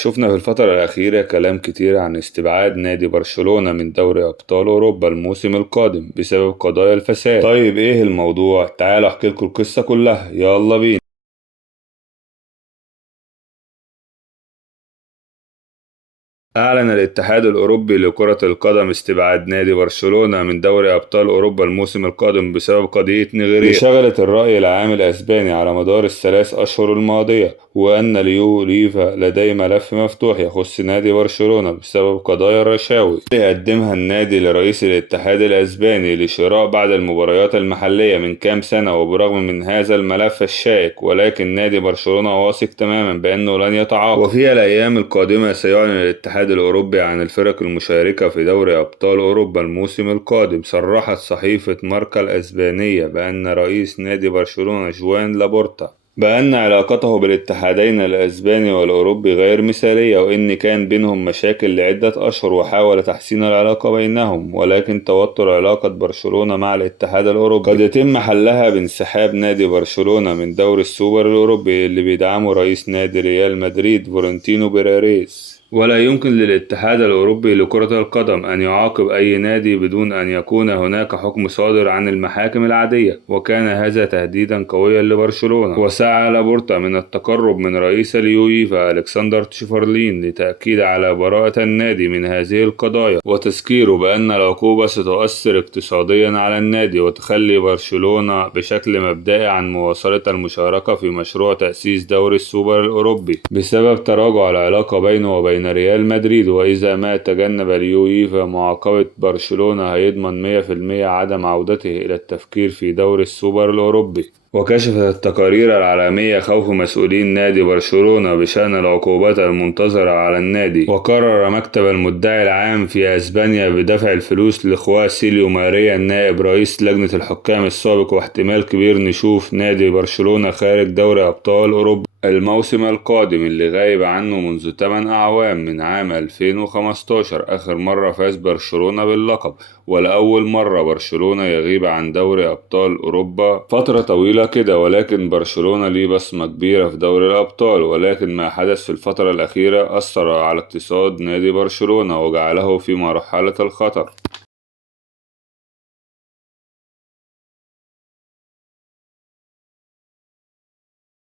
شفنا في الفترة الأخيرة كلام كتير عن استبعاد نادي برشلونة من دوري أبطال أوروبا الموسم القادم بسبب قضايا الفساد. طيب إيه الموضوع؟ تعالوا أحكي لكم القصة كلها، يلا بينا. أعلن الاتحاد الأوروبي لكرة القدم استبعاد نادي برشلونة من دوري أبطال أوروبا الموسم القادم بسبب قضية نيجيريا شغلت الرأي العام الأسباني على مدار الثلاث أشهر الماضية، وأن ليفا لديه ملف مفتوح يخص نادي برشلونة بسبب قضايا الرشاوي اللي قدمها النادي لرئيس الاتحاد الأسباني لشراء بعض المباريات المحلية من كام سنة. وبرغم من هذا الملف الشائك، ولكن نادي برشلونة واثق تماما بأنه لن يتعاقب. وفي الأيام القادمة سيعلن الاتحاد الأوروبي عن الفرق المشاركة في دوري أبطال أوروبا الموسم القادم. صرحت صحيفة ماركا الأسبانية بأن رئيس نادي برشلونة جوان لابورتا بأن علاقته بالاتحادين الأسباني والأوروبي غير مثالية، وإن كان بينهم مشاكل لعدة أشهر وحاول تحسين العلاقة بينهم، ولكن توتر علاقة برشلونة مع الاتحاد الأوروبي قد يتم حلها بانسحاب نادي برشلونة من دوري السوبر الأوروبي اللي بيدعمه رئيس نادي ريال مدريد فلورنتينو بيريز. ولا يمكن للاتحاد الأوروبي لكرة القدم أن يعاقب أي نادي بدون أن يكون هناك حكم صادر عن المحاكم العادية، وكان هذا تهديدا قويا لبرشلونة. وسعى لابورتا من التقرب من رئيس اليويفا ألكسندر تشيفرلين لتأكيد على براءة النادي من هذه القضايا، وتذكيره بأن العقوبة ستؤثر اقتصاديا على النادي وتخلي برشلونة بشكل مبدئي عن مواصلة المشاركة في مشروع تأسيس دوري السوبر الأوروبي بسبب تراجع العلاقة بينه وبين ريال مدريد. وإذا ما تجنب اليويفا معاقبة برشلونة هيضمن 100% عدم عودته إلى التفكير في دوري السوبر الأوروبي. وكشفت التقارير العالمية خوف مسؤولين نادي برشلونة بشأن العقوبات المنتظرة على النادي. وقرر مكتب المدعي العام في أسبانيا بدفع الفلوس لخوا سيليو ماريا نائب رئيس لجنة الحكام السابق، واحتمال كبير نشوف نادي برشلونة خارج دوري أبطال أوروبا الموسم القادم اللي غايب عنه منذ 8 أعوام من عام 2015. آخر مرة فاز برشلونة باللقب، ولأول مرة برشلونة يغيب عن دوري أبطال أوروبا فترة طويلة كده. ولكن برشلونة ليه بصمة كبيرة في دوري الأبطال، ولكن ما حدث في الفترة الأخيرة أثر على اقتصاد نادي برشلونة وجعله في مرحلة الخطر.